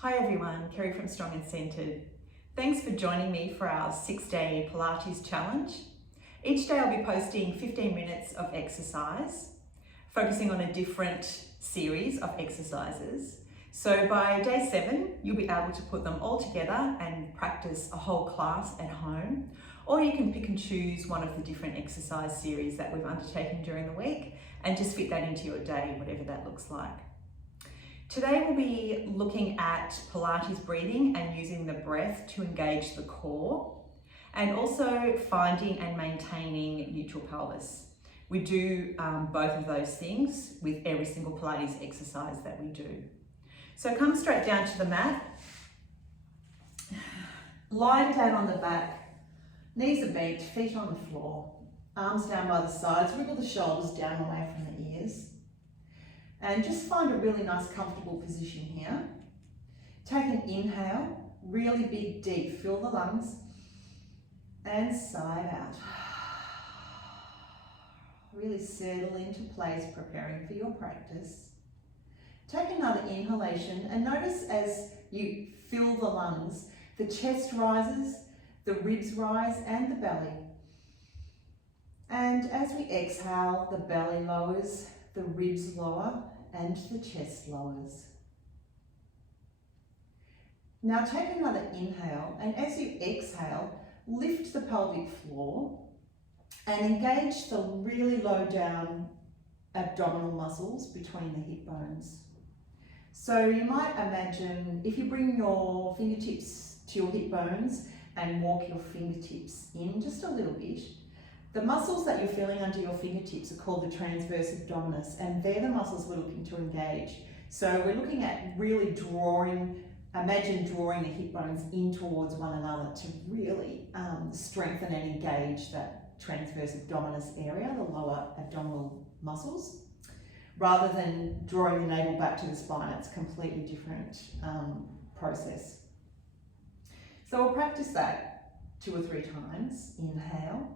Hi everyone, Kerry from Strong and Centred. Thanks for joining me for our 6-day Pilates challenge. Each day I'll be posting 15 minutes of exercise, focusing on a different series of exercises. So by day 7, you'll be able to put them all together and practice a whole class at home, or you can pick and choose one of the different exercise series that we've undertaken during the week and just fit that into your day, whatever that looks like. Today we'll be looking at Pilates breathing and using the breath to engage the core, and also finding and maintaining neutral pelvis. We do both of those things with every single Pilates exercise that we do. So come straight down to the mat, lie down on the back, knees are bent, feet on the floor, arms down by the sides, wriggle the shoulders down away from the ears. And just find a really nice comfortable position here. Take an inhale, really big, deep, fill the lungs, and sigh out. Really settle into place, preparing for your practice. Take another inhalation and notice as you fill the lungs, the chest rises, the ribs rise, and the belly. And as we exhale, the belly lowers, the ribs lower, and the chest lowers. Now take another inhale, and as you exhale, lift the pelvic floor and engage the really low down abdominal muscles between the hip bones. So you might imagine if you bring your fingertips to your hip bones and walk your fingertips in just a little bit, the muscles that you're feeling under your fingertips are called the transverse abdominis, and they're the muscles we're looking to engage. So we're looking at really imagine drawing the hip bones in towards one another to really strengthen and engage that transverse abdominis area, the lower abdominal muscles. Rather than drawing the navel back to the spine, it's a completely different process. So we'll practice that 2 or 3 times. Inhale.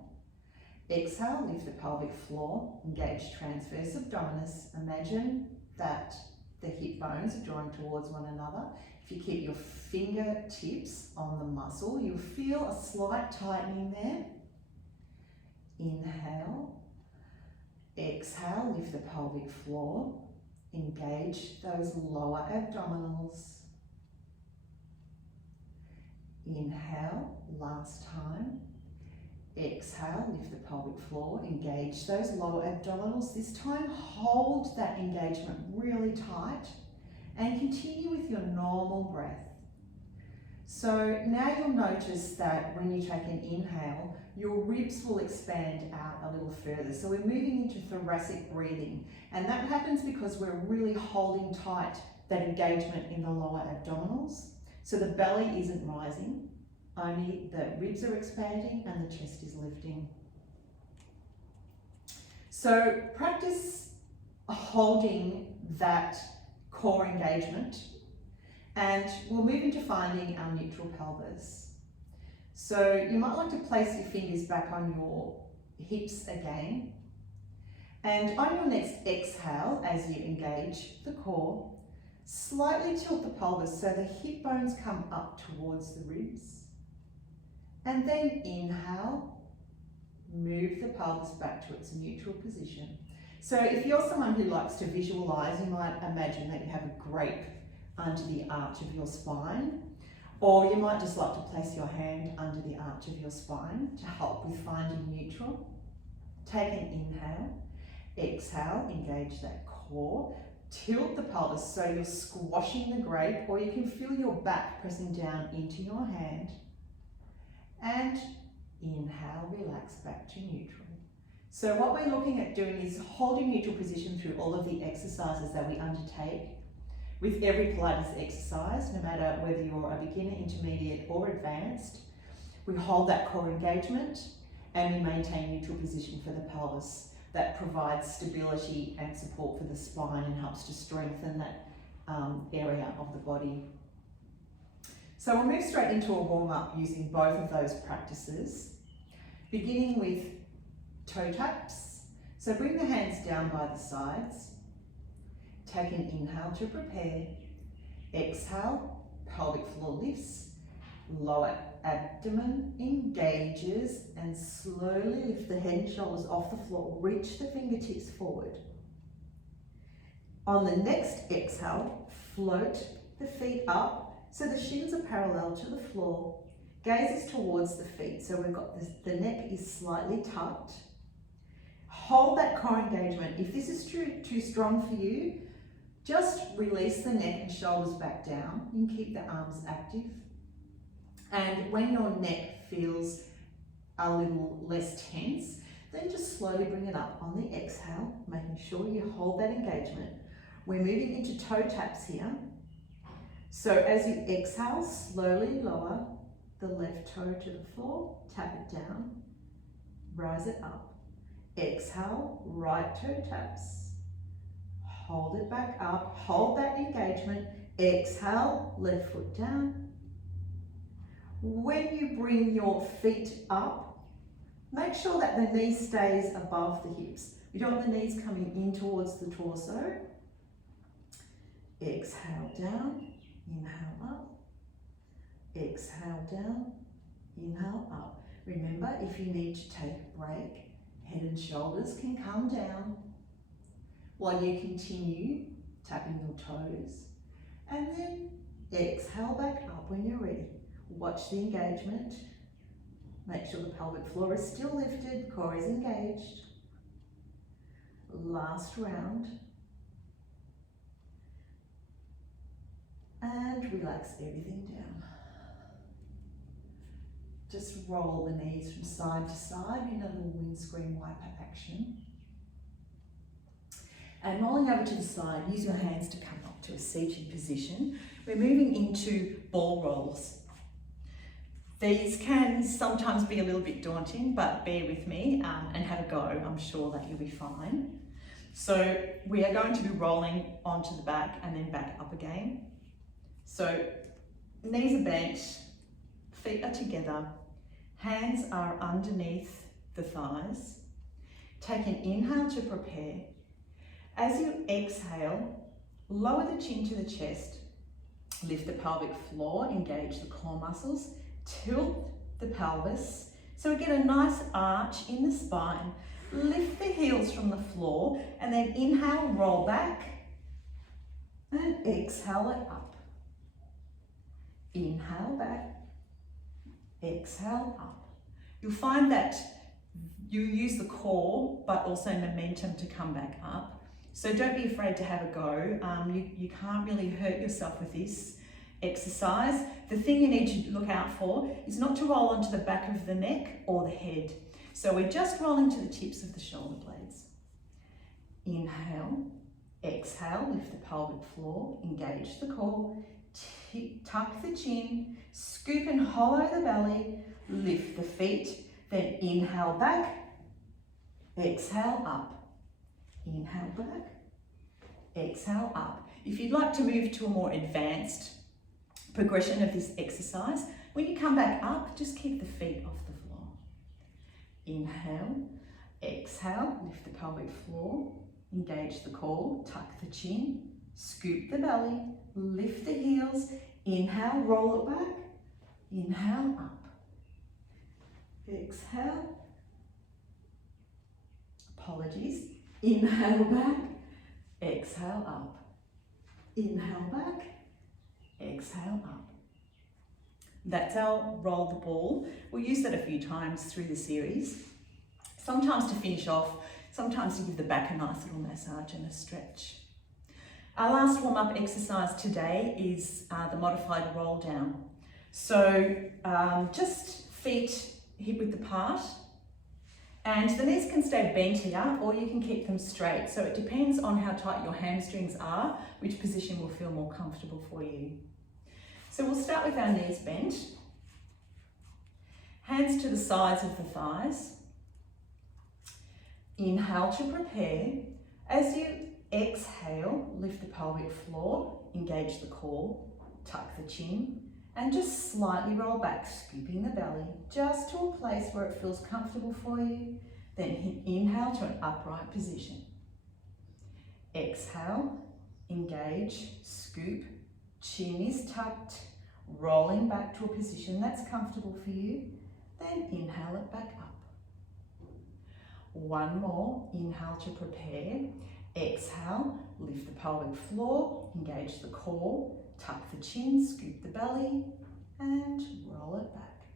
Exhale, lift the pelvic floor, engage transverse abdominis. Imagine that the hip bones are drawing towards one another. If you keep your fingertips on the muscle, you'll feel a slight tightening there. Inhale. Exhale, lift the pelvic floor. Engage those lower abdominals. Inhale, last time. Exhale, lift the pelvic floor, engage those lower abdominals. This time, hold that engagement really tight and continue with your normal breath. So now you'll notice that when you take an inhale, your ribs will expand out a little further. So we're moving into thoracic breathing, and that happens because we're really holding tight that engagement in the lower abdominals. So the belly isn't rising. Only the ribs are expanding and the chest is lifting. So practice holding that core engagement, and we'll move into finding our neutral pelvis. So you might like to place your fingers back on your hips again, and on your next exhale, as you engage the core, slightly tilt the pelvis so the hip bones come up towards the ribs. And then inhale, move the pelvis back to its neutral position. So if you're someone who likes to visualize, you might imagine that you have a grape under the arch of your spine, or you might just like to place your hand under the arch of your spine to help with finding neutral. Take an inhale, exhale, engage that core, tilt the pelvis so you're squashing the grape, or you can feel your back pressing down into your hand. And inhale, relax back to neutral. So what we're looking at doing is holding neutral position through all of the exercises that we undertake. With every Pilates exercise, no matter whether you're a beginner, intermediate or advanced, we hold that core engagement and we maintain neutral position for the pelvis. That provides stability and support for the spine and helps to strengthen that area of the body. So we'll move straight into a warm-up using both of those practices, beginning with toe taps. So bring the hands down by the sides. Take an inhale to prepare. Exhale, pelvic floor lifts, lower abdomen engages, and slowly lift the head and shoulders off the floor. Reach the fingertips forward. On the next exhale, float the feet up so the shins are parallel to the floor. Gaze is towards the feet, so we've got this, the neck is slightly tucked. Hold that core engagement. If this is too strong for you, just release the neck and shoulders back down. You can keep the arms active. And when your neck feels a little less tense, then just slowly bring it up on the exhale, making sure you hold that engagement. We're moving into toe taps here. So as you exhale, slowly lower the left toe to the floor, tap it down, rise it up. Exhale, right toe taps. Hold it back up, hold that engagement. Exhale, left foot down. When you bring your feet up, make sure that the knee stays above the hips. You don't want the knees coming in towards the torso. Exhale down, inhale up. Exhale down, inhale up. Remember, if you need to take a break, head and shoulders can come down while you continue tapping your toes. And then exhale back up when you're ready. Watch the engagement. Make sure the pelvic floor is still lifted, core is engaged. Last round. And relax everything down. Just roll the knees from side to side in a little windscreen wiper action. And rolling over to the side, use your hands to come up to a seated position. We're moving into ball rolls. These can sometimes be a little bit daunting, but bear with me and have a go. I'm sure that you'll be fine. So we are going to be rolling onto the back and then back up again. So knees are bent, feet are together, hands are underneath the thighs. Take an inhale to prepare. As you exhale, lower the chin to the chest, lift the pelvic floor, engage the core muscles, tilt the pelvis so we get a nice arch in the spine. Lift the heels from the floor and then inhale, roll back and exhale it up. Inhale back, exhale up. You'll find that you use the core but also momentum to come back up. So don't be afraid to have a go. You can't really hurt yourself with this exercise. The thing you need to look out for is not to roll onto the back of the neck or the head. So we're just rolling to the tips of the shoulder blades. Inhale, exhale, lift the pelvic floor, engage the core, tuck the chin, scoop and hollow the belly, lift the feet, then inhale back, exhale up. Inhale back, exhale up. If you'd like to move to a more advanced progression of this exercise, when you come back up, just keep the feet off the floor. Inhale, exhale, lift the pelvic floor, engage the core, tuck the chin, scoop the belly, lift the heels, inhale, roll it back, inhale up. Exhale, apologies. Inhale back, exhale up. Inhale back, exhale up. That's our roll the ball. We'll use that a few times through the series. Sometimes to finish off, sometimes to give the back a nice little massage and a stretch. Our last warm-up exercise today is the modified roll down. So just feet hip width apart. And the knees can stay bent here or you can keep them straight. So it depends on how tight your hamstrings are, which position will feel more comfortable for you. So we'll start with our knees bent. Hands to the sides of the thighs. Inhale to prepare. As you exhale, lift the pelvic floor, engage the core, tuck the chin, and just slightly roll back, scooping the belly, just to a place where it feels comfortable for you. Then inhale to an upright position. Exhale, engage, scoop, chin is tucked, rolling back to a position that's comfortable for you. Then inhale it back up. One more, inhale to prepare. Exhale, lift the pelvic floor, engage the core, tuck the chin, scoop the belly, and roll it back.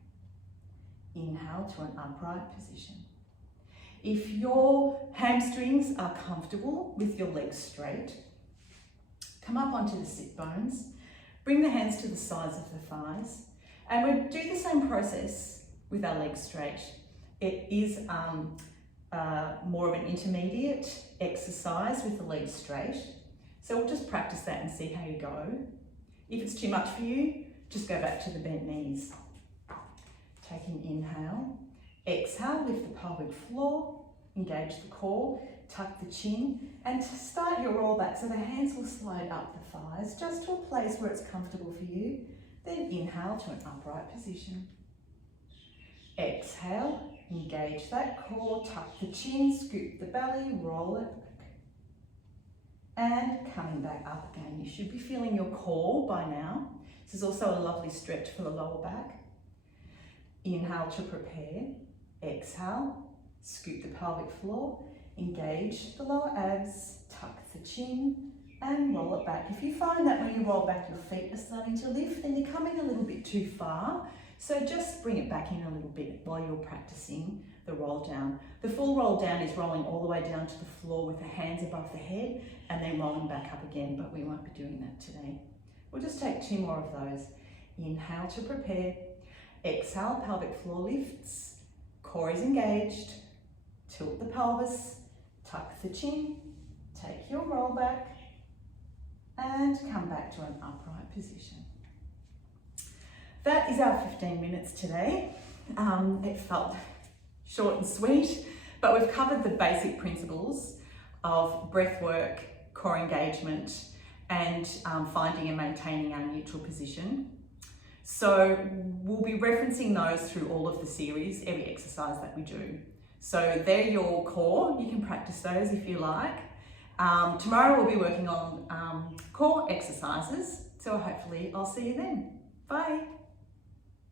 Inhale to an upright position. If your hamstrings are comfortable with your legs straight, come up onto the sit bones, bring the hands to the sides of the thighs, and we'll do the same process with our legs straight. It is more of an intermediate exercise with the legs straight. So we'll just practice that and see how you go. If it's too much for you, just go back to the bent knees. Take an inhale. Exhale, lift the pelvic floor, engage the core, tuck the chin, and to start your roll back so the hands will slide up the thighs just to a place where it's comfortable for you. Then inhale to an upright position. Exhale, engage that core, tuck the chin, scoop the belly, roll it back. And coming back up again. You should be feeling your core by now. This is also a lovely stretch for the lower back. Inhale to prepare. Exhale, scoop the pelvic floor, engage the lower abs, tuck the chin, and roll it back. If you find that when you roll back your feet are starting to lift, then you're coming a little bit too far. So just bring it back in a little bit while you're practicing the roll down. The full roll down is rolling all the way down to the floor with the hands above the head and then rolling back up again, but we won't be doing that today. We'll just take 2 more of those. Inhale to prepare. Exhale, pelvic floor lifts. Core is engaged. Tilt the pelvis. Tuck the chin. Take your roll back. And come back to an upright position. That is our 15 minutes today. It felt short and sweet, but we've covered the basic principles of breath work, core engagement, and finding and maintaining our neutral position. So we'll be referencing those through all of the series, every exercise that we do. So they're your core. You can practice those if you like. Tomorrow we'll be working on core exercises. So hopefully I'll see you then. Bye.